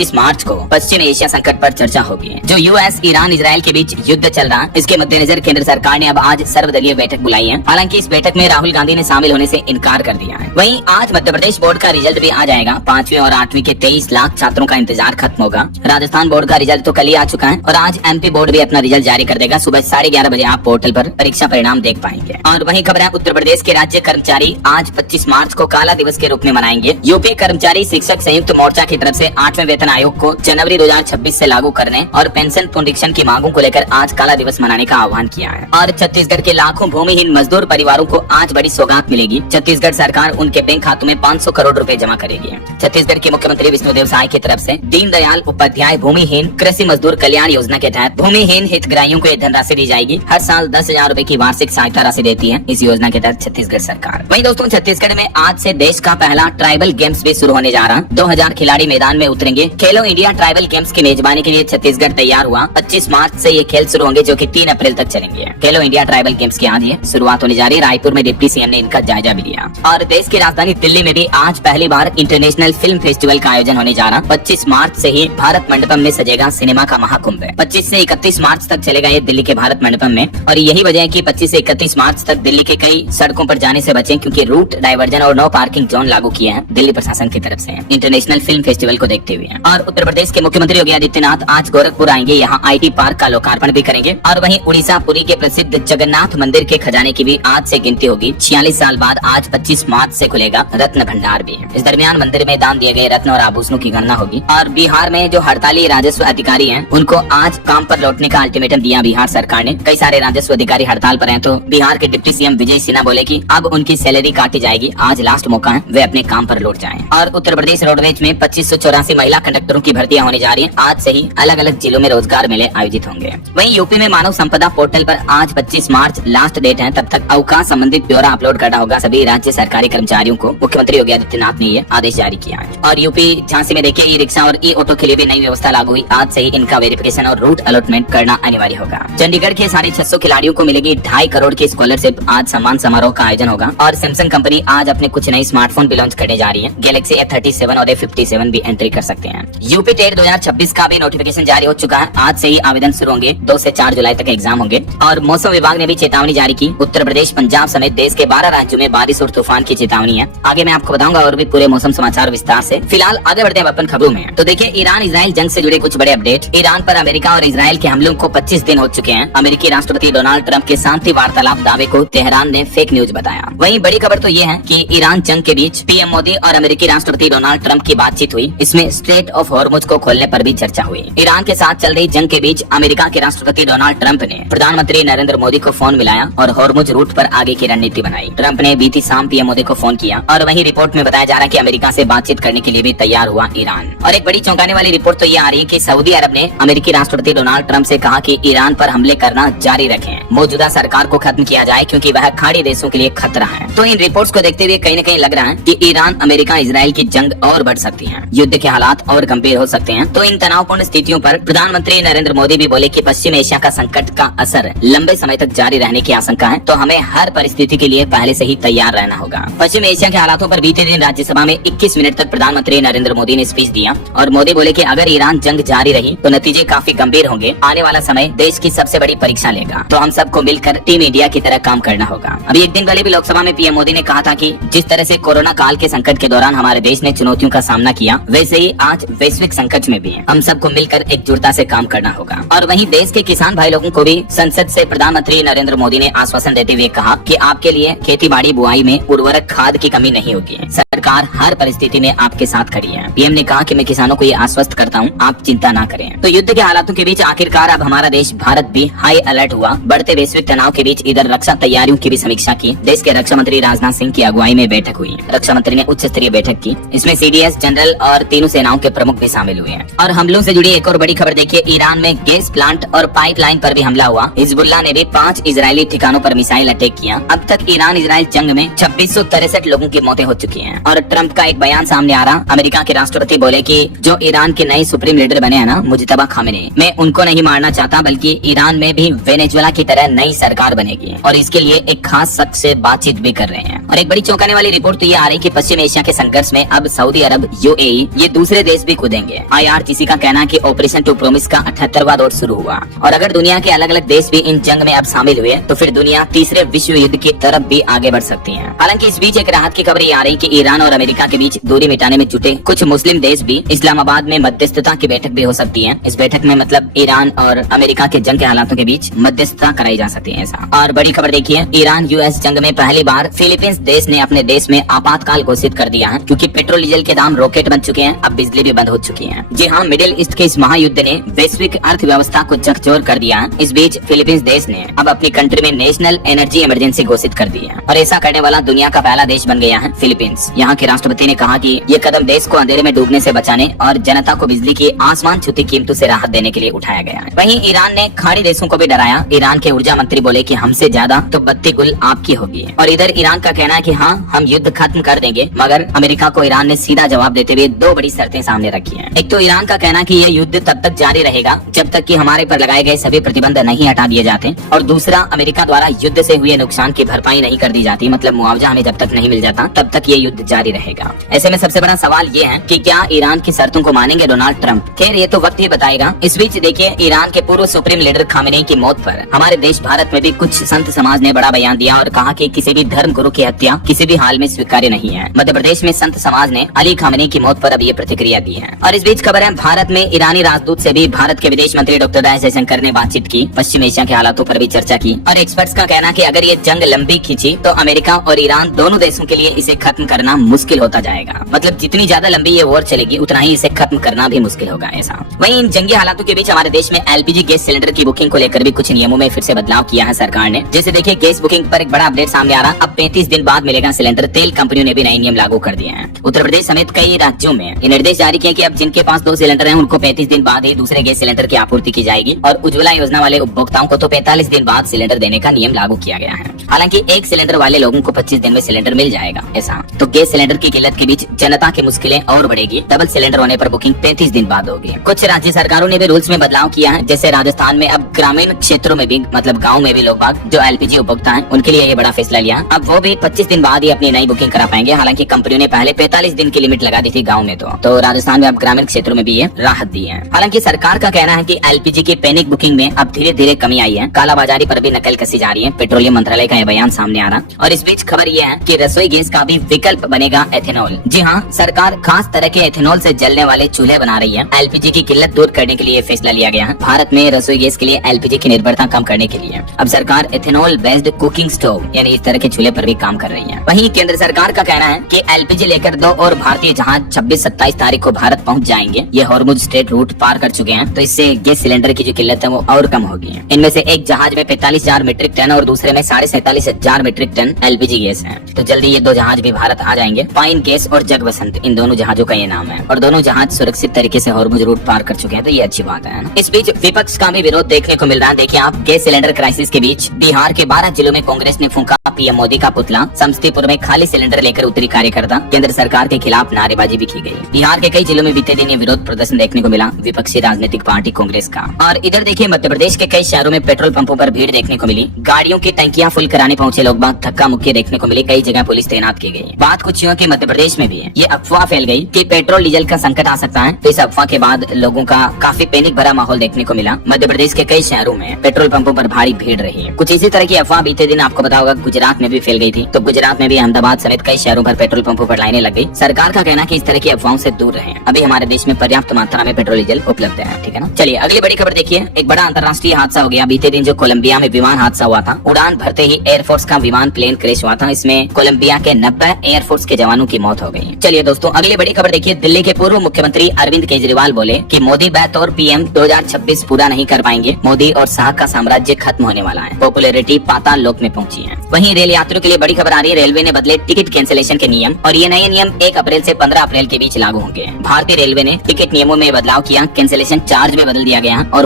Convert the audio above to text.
25 मार्च को पश्चिम एशिया संकट पर चर्चा होगी। जो यूएस ईरान इजराइल के बीच युद्ध चल रहा है, इसके मद्देनजर केंद्र सरकार ने अब आज सर्वदलीय बैठक बुलाई है। हालांकि इस बैठक में राहुल गांधी ने शामिल होने से इनकार कर दिया है। वहीं आज मध्य प्रदेश बोर्ड का रिजल्ट भी आ जाएगा। 5वीं और 8वीं के 23 लाख छात्रों का इंतजार खत्म होगा। राजस्थान बोर्ड का रिजल्ट तो कल ही आ चुका है और आज एमपी बोर्ड भी अपना रिजल्ट जारी कर देगा। सुबह 11:30 बजे आप पोर्टल पर परीक्षा परिणाम देख पाएंगे। और वहीं खबर है, उत्तर प्रदेश के राज्य कर्मचारी आज 25 मार्च को काला दिवस के रूप में मनाएंगे। यूपी कर्मचारी शिक्षक संयुक्त मोर्चा की तरफ से 8वें वेतन आयोग को जनवरी 2026 से लागू करने और पेंशन पुनरीक्षण की मांगों को लेकर आज काला दिवस मनाने का आह्वान किया है। और छत्तीसगढ़ के लाखों भूमिहीन मजदूर परिवारों को आज बड़ी सौगात मिलेगी। छत्तीसगढ़ सरकार उनके बैंक खातों में 500 करोड़ रुपए जमा करेगी। छत्तीसगढ़ के मुख्यमंत्री विष्णुदेव साय की तरफ से दीनदयाल उपाध्याय भूमिहीन कृषि मजदूर कल्याण योजना के तहत भूमिहीन हितग्राहियों को ये धनराशि दी जाएगी। हर साल 10,000 रुपए की वार्षिक सहायता राशि देती है इस योजना के तहत छत्तीसगढ़ सरकार। वहीं दोस्तों, छत्तीसगढ़ में आज से देश का पहला ट्राइबल गेम्स भी शुरू होने जा रहा है। 2000 खिलाड़ी मैदान में उतरेंगे। खेलो इंडिया ट्राइबल गेम्स की मेजबानी के लिए छत्तीसगढ़ तैयार हुआ। 25 मार्च से ये खेल शुरू होंगे, जो कि 3 अप्रैल तक चलेंगे। खेलो इंडिया ट्राइबल गेम्स की आज ये शुरुआत होने जा रही है। रायपुर में डिप्टी सीएम ने इनका जायजा भी लिया। और देश की राजधानी दिल्ली में भी आज पहली बार इंटरनेशनल फिल्म फेस्टिवल का आयोजन होने जा रहा। 25 मार्च से ही भारत मंडपम में सजेगा सिनेमा का महाकुंभ। 25 से 31 मार्च तक चलेगा ये दिल्ली के भारत मंडपम में। और यही वजह है कि 25 से 31 मार्च तक दिल्ली के कई सड़कों पर जाने से बचें, क्योंकि रूट डाइवर्जन और नो पार्किंग जोन लागू किए हैं दिल्ली प्रशासन की तरफ से इंटरनेशनल फिल्म फेस्टिवल को देखते हुए। और उत्तर प्रदेश के मुख्यमंत्री योगी आदित्यनाथ आज गोरखपुर आएंगे। यहाँ IT पार्क का लोकार्पण भी करेंगे। और वहीं उड़ीसा पुरी के प्रसिद्ध जगन्नाथ मंदिर के खजाने की भी आज से गिनती होगी। 46 साल बाद आज 25 मार्च से खुलेगा रत्न भंडार भी। इस दरमियान मंदिर में दान दिए गए रत्न और आभूषणों की गणना होगी। और बिहार में जो हड़ताली राजस्व अधिकारी हैं, उनको आज काम पर लौटने का अल्टीमेटम दिया बिहार सरकार ने। कई सारे राजस्व अधिकारी हड़ताल पर हैं, तो बिहार के डिप्टी सीएम विजय सिन्हा बोले कि अब उनकी सैलरी काटी जाएगी। आज लास्ट मौका है, वे अपने काम पर लौट जाएं। और उत्तर प्रदेश रोडवेज में 2584 महिला कंडक्टरों की भर्तियां होने जा रही हैं। आज से ही अलग अलग जिलों में रोजगार मेले आयोजित होंगे। वहीं यूपी में मानव संपदा पोर्टल पर आज 25 मार्च लास्ट डेट है। तब तक अवकाश संबंधित ब्यौरा अपलोड करना होगा सभी राज्य सरकारी कर्मचारियों को। मुख्यमंत्री योगी आदित्यनाथ ने ये आदेश जारी किया है। और यूपी झांसी में देखिए, ई रिक्शा और ई ऑटो के लिए भी नई व्यवस्था लागू हुई। आज से ही इनका वेरिफिकेशन और रूट अलॉटमेंट करना अनिवार्य होगा। चंडीगढ़ के 650 खिलाड़ियों को मिलेगी 2.5 करोड़ की स्कॉलरशिप। आज सम्मान समारोह का आयोजन होगा। और सैमसंग कंपनी आज अपने कुछ नए स्मार्टफोन भी लॉन्च करने जा रही है। गैलेक्सी A37 और A57 भी एंट्री कर सकते हैं। यूपी टेट 2026 का भी नोटिफिकेशन जारी हो चुका है। आज से ही आवेदन शुरू होंगे। 2 से 4 जुलाई तक एग्जाम होंगे। और मौसम विभाग ने भी चेतावनी जारी की। उत्तर प्रदेश, पंजाब समेत देश के 12 राज्यों में बारिश और तूफान की चेतावनी है। आगे मैं आपको बताऊंगा और भी पूरे मौसम समाचार विस्तार से। फिलहाल आगे बढ़ते हैं अपन खबरों में। तो देखिए, ईरान इजराइल जंग से जुड़े कुछ बड़े अपडेट। ईरान पर अमेरिका और इजराइल के हमलों को 25 दिन हो चुके हैं। अमेरिकी राष्ट्रपति डोनाल्ड ट्रंप के शांति वार्तालाप दावे को तेहरान ने फेक न्यूज बताया। वहीं बड़ी खबर तो ये है कि ईरान जंग के बीच पीएम मोदी और अमेरिकी राष्ट्रपति डोनाल्ड ट्रंप की बातचीत हुई। इसमें स्ट्रेट ऑफ हॉर्मुज को खोलने पर भी चर्चा हुई। ईरान के साथ चल रही जंग के बीच अमेरिका के राष्ट्रपति डोनाल्ड ट्रंप ने प्रधानमंत्री नरेंद्र मोदी को फोन मिलाया और हॉर्मुज रूट पर आगे की रणनीति बनाई। ट्रंप ने बीती शाम पीएम मोदी को फोन किया। और वहीं रिपोर्ट में बताया जा रहा है कि अमेरिका से बातचीत करने के लिए भी तैयार हुआ ईरान। और एक बड़ी चौंकाने वाली रिपोर्ट तो ये आ रही है कि सऊदी अरब ने अमेरिकी राष्ट्रपति डोनाल्ड ट्रंप से कहा कि ईरान पर हमले करना जारी रखें, मौजूदा सरकार को खत्म किया जाए, क्योंकि वह खाड़ी देशों के लिए खतरा है। तो इन रिपोर्ट्स को देखते हुए कहीं न कहीं लग रहा है कि ईरान अमेरिका इजराइल की जंग और बढ़ सकती है। युद्ध के हालात और गंभीर हो सकते हैं। तो इन तनावपूर्ण स्थितियों पर प्रधानमंत्री नरेंद्र मोदी भी बोले कि पश्चिम एशिया का संकट का असर लंबे समय तक जारी रहने की आशंका है। तो हमें हर परिस्थिति के लिए पहले से ही तैयार रहना होगा। पश्चिम एशिया के हालातों पर बीते दिन राज्यसभा में 21 मिनट तक प्रधानमंत्री नरेंद्र मोदी ने स्पीच दिया। और मोदी बोले कि अगर ईरान जंग जारी रही तो नतीजे काफी गंभीर होंगे। आने वाला समय देश की सबसे बड़ी परीक्षा लेगा। तो हम सबको मिलकर टीम इंडिया की तरह काम करना होगा। अभी एक दिन पहले भी लोकसभा में पीएम मोदी ने कहा था कि जिस तरह से कोरोना काल के संकट के दौरान हमारे देश ने चुनौतियों का सामना किया, वैसे ही आज वैश्विक संकट में भी हम सबको मिलकर एकजुटता से काम करना होगा। और वहीं देश के किसान भाई लोगों को भी संसद से प्रधानमंत्री नरेंद्र मोदी ने आश्वासन देते हुए कहा कि आपके लिए खेती बाड़ी बुआई में उर्वरक खाद की कमी नहीं होगी। सरकार हर परिस्थिति में आपके साथ खड़ी है। पीएम ने कहा कि मैं किसानों को ये आश्वस्त करता हूँ, आप चिंता ना करें। तो युद्ध के हालातों के बीच आखिरकार अब हमारा देश भारत भी हाई अलर्ट हुआ। बढ़ते वैश्विक तनाव के बीच इधर रक्षा तैयारियों की भी समीक्षा की। देश के रक्षा मंत्री राजनाथ सिंह की अगुवाई में बैठक हुई। रक्षा मंत्री ने उच्च स्तरीय बैठक की। इसमें CDS जनरल और तीनों सेनाओं के प्रमुख भी शामिल हुए हैं। और हमलों से जुड़ी एक और बड़ी खबर देखिए, ईरान में गैस प्लांट और पाइपलाइन पर भी हमला हुआ। हिजबुल्लाह ने भी 5 इजरायली ठिकानों पर मिसाइल अटैक किया। अब तक ईरान इजराइल जंग में 2663 लोगों की मौतें हो चुकी हैं। और ट्रंप का एक बयान सामने आ रहा। अमेरिका के राष्ट्रपति बोले कि जो ईरान के नए सुप्रीम लीडर बने हैं ना, मुजतबा खामेनी, मैं उनको नहीं मारना चाहता, बल्कि ईरान में भी वेनेजुएला की तरह नई सरकार बनेगी और इसके लिए एक खास शख्स से बातचीत भी कर रहे हैं। और एक बड़ी चौंकाने वाली रिपोर्ट तो ये आ रही कि पश्चिम एशिया के संघर्ष में अब सऊदी अरब, UAE ये दूसरे देश भी कूदेंगे। IRGC का कहना है कि ऑपरेशन टू प्रोमिस का 78वां दौर शुरू हुआ और अगर दुनिया के अलग अलग देश भी इन जंग में अब शामिल हुए तो फिर दुनिया तीसरे विश्व युद्ध की तरफ भी आगे बढ़ सकती है। हालांकि इस बीच एक राहत की खबर ये आ रही कि ईरान और अमेरिका के बीच दूरी मिटाने में जुटे कुछ मुस्लिम देश भी इस्लामाबाद में मध्यस्थता की बैठक भी हो सकती है। इस बैठक में मतलब ईरान और अमेरिका के जंग के हालातों के बीच मध्यस्थता कराई जा सकती है ऐसा। और बड़ी खबर देखिए, ईरान US जंग में पहली बार फिलीपींस देश ने अपने देश में आपातकाल घोषित कर दिया है क्योंकि पेट्रोल डीजल के दाम रॉकेट बन चुके हैं, अब बिजली भी बंद हो चुकी है। जी हाँ, मिडिल ईस्ट के इस महायुद्ध ने वैश्विक अर्थव्यवस्था को झकझोर कर दिया है। इस बीच फिलीपींस देश ने अब अपनी कंट्री में नेशनल एनर्जी इमरजेंसी घोषित कर दी है और ऐसा करने वाला दुनिया का पहला देश बन गया है फिलीपींस। यहाँ के राष्ट्रपति ने कहा कि ये कदम देश को अंधेरे में डूबने से बचाने और जनता को बिजली की आसमान छूती कीमतों से राहत देने के लिए उठाया गया है। वहीं ईरान ने खाड़ी देशों को भी डराया। ईरान के ऊर्जा मंत्री बोले कि हमसे ज्यादा तो बत्ती गुल आपकी होगी। और इधर ईरान का कहना है कि हाँ, हम युद्ध खत्म कर देंगे, मगर अमेरिका को ईरान ने सीधा जवाब देते हुए दो बड़ी शर्तें सामने रखी हैं। एक तो ईरान का कहना है कि यह युद्ध तब तक जारी रहेगा जब तक कि हमारे पर लगाए गए सभी प्रतिबंध नहीं हटा दिए जाते, और दूसरा अमेरिका द्वारा युद्ध से हुए नुकसान की भरपाई नहीं कर दी जाती, मतलब मुआवजा हमें जब तक नहीं मिल जाता तब तक ये युद्ध जारी रहेगा। ऐसे में सबसे बड़ा सवाल ये है कि क्या ईरान की शर्तों को मानेंगे डोनाल्ड ट्रंप? खैर ये तो वक्त ही बताएगा। इस बीच देखिए, ईरान के पूर्व सुप्रीम लीडर खामेनेई की मौत पर हमारे देश भारत में भी कुछ संत समाज ने बड़ा बयान दिया और कहा कि किसी भी धर्म गुरु की हत्या किसी भी हाल में स्वीकार्य नहीं है। मध्य प्रदेश में संत समाज ने अली खामेनेई की मौत पर अब ये प्रतिक्रिया दी है। और इस बीच खबर है, भारत में ईरानी राजदूत से भी भारत के विदेश मंत्री डॉक्टर एस जयशंकर ने बातचीत की, पश्चिम एशिया के हालातों पर भी चर्चा की। और एक्सपर्ट्स का कहना कि अगर ये जंग लंबी खींची तो अमेरिका और ईरान दोनों देशों के लिए इसे खत्म करना मुश्किल होता जाएगा। मतलब जितनी ज्यादा लंबी ये वॉर चलेगी उतना ही इसे खत्म करना भी मुश्किल होगा ऐसा। वहीं इन जंगी हालातों के बीच हमारे देश में LPG गैस सिलेंडर की बुकिंग को लेकर भी कुछ नियमों में फिर से बदलाव किया है सरकार ने। जैसे देखिए, गैस बुकिंग पर एक बड़ा अपडेट सामने आ रहा, अब 35 दिन बाद मिलेगा सिलेंडर। तेल कंपनियों ने भी नए नियम लागू कर दिए हैं। उत्तर प्रदेश समेत कई राज्यों में ये निर्देश जारी किए कि अब जिनके पास 2 सिलेंडर हैं उनको 35 दिन बाद ही दूसरे गैस सिलेंडर की आपूर्ति की जाएगी और उज्ज्वला योजना वाले उपभोक्ताओं को तो 45 दिन बाद सिलेंडर देने का नियम लागू किया गया है। हालांकि एक सिलेंडर वाले लोगों को 25 दिन में सिलेंडर मिल जाएगा ऐसा। तो गैस सिलेंडर की किल्लत के बीच जनता की मुश्किलें और बढ़ेगी। डबल सिलेंडर होने पर बुकिंग 35 दिन बाद होगी। कुछ राज्य सरकारों ने भी रूल्स में बदलाव किया है, जैसे राजस्थान में अब ग्रामीण क्षेत्रों में भी, मतलब गाँव में भी लोग बाग जो LPG उपभोक्ता है उनके लिए ये बड़ा फैसला लिया। अब वो भी 25 दिन बाद ही अपनी नई बुकिंग करा पाएंगे। हालांकि कंपनियों ने पहले 45 दिन की लिमिट लगा दी थी गाँव में, तो राजस्थान में अब ग्रामीण क्षेत्रों में भी ये राहत दी है। हालांकि सरकार का कहना है कि LPG की पैनिक बुकिंग में अब धीरे धीरे कमी आई है। कालाबाजारी पर भी नकल कसी जा रही है। पेट्रोलियम मंत्रालय का यह बयान सामने आ रहा। और इस बीच खबर यह है कि रसोई गैस का भी विकल्प बनेगा एथेनॉल। जी हाँ, सरकार खास तरह के एथेनॉल से जलने वाले चूल्हे बना रही है। LPG की किल्लत दूर करने के लिए फैसला लिया गया है। भारत में रसोई गैस के लिए LPG की निर्भरता कम करने के लिए अब सरकार एथेनॉल बेस्ड कुकिंग स्टोव यानी इस तरह के चूल्हे पर भी काम कर रही है। वहीं केंद्र सरकार का कहना है कि LPG लेकर 2 और भारतीय जहाज 26-27 तारीख को भारत पहुंच जाएंगे। ये हॉर्मुज स्ट्रेट रूट पार कर चुके हैं, तो इससे गैस सिलेंडर की जो किल्लत है वो और कम होगी। इनमें से एक जहाज में 45,000 मीट्रिक टन और दूसरे में 47,500 मीट्रिक टन LPG गैस है। तो जल्दी ये 2 जहाज भी भारत आ जाएंगे। पाइन गैस और जगबसंत, इन दोनों जहाजों का ये नाम है और दोनों जहाज सुरक्षित तरीके से हॉर्मुज रूट पार कर चुके हैं, तो ये अच्छी बात है ना। इस बीच विपक्ष का भी विरोध देखने को मिल रहा है। देखिए आप, गैस सिलेंडर क्राइसिस के बीच बिहार के 12 जिलों में कांग्रेस ने फूंका PM मोदी का पुतला। समस्तीपुर में खाली सिलेंडर लेकर उतरी कार्यकर्ता। केंद्र सरकार के खिलाफ नारेबाजी भी की गई। बिहार के कई जिलों में बीते दिन ये विरोध प्रदर्शन देखने को मिला विपक्षी राजनीतिक पार्टी कांग्रेस का। और इधर देखिए, मध्य प्रदेश के कई शहरों में पेट्रोल पंपों पर भीड़ देखने को मिली। गाड़ियों की टंकियां फुल कराने पहुंचे लोग बाग धक्का मुक्की देखने को मिली। कई जगह पुलिस तैनात की गई। बात कुछ यूं कि मध्य प्रदेश में भी ये अफवाह फैल गई कि पेट्रोल डीजल का संकट आ सकता है। तो इस अफवाह के बाद लोगों का काफी पैनिक भरा माहौल देखने को मिला। मध्य प्रदेश के कई शहरों में पेट्रोल पंपों पर भारी भीड़ रही है। कुछ इसी तरह की अफवाह बीते दिन आपको पता होगा गुजरात में भी फैल गई थी। तो गुजरात में भी अहमदाबाद समेत कई शहरों पर पेट्रोल पंपों पर लाइनें लग गई। सरकार का कहना कि इस तरह की अफवाहों से दूर रहें। अभी हमारे देश में पर्याप्त मात्रा में पेट्रोल डीजल उपलब्ध है, ठीक है ना। चलिए अगली बड़ी खबर देखिए। एक बड़ा अंतर्राष्ट्रीय हादसा हो गया बीते दिन, जो कोलंबिया में विमान हादसा हुआ था। उड़ान भरते ही एयरफोर्स का विमान प्लेन क्रैश हुआ था। इसमें कोलंबिया के 90 एयरफोर्स के जवानों की मौत हो गई। चलिए दोस्तों अगली बड़ी खबर देखिए। दिल्ली के पूर्व मुख्यमंत्री अरविंद केजरीवाल बोले कि मोदी बतौर PM 2026 पूरा नहीं कर पाएंगे। मोदी और शाह का साम्राज्य खत्म होने वाला है। पॉपुलैरिटी पाताल लोक में पहुंची है। वहीं रेल यात्रियों के लिए बड़ी खबर आ रही है। रेलवे ने बदले टिकट कैंसिलेशन के नियम और ये नए नियम 1 अप्रैल से 15 अप्रैल के बीच लागू होंगे। भारतीय रेलवे ने टिकट नियमों में बदलाव किया। कैंसिलेशन चार्ज में बदल दिया गया और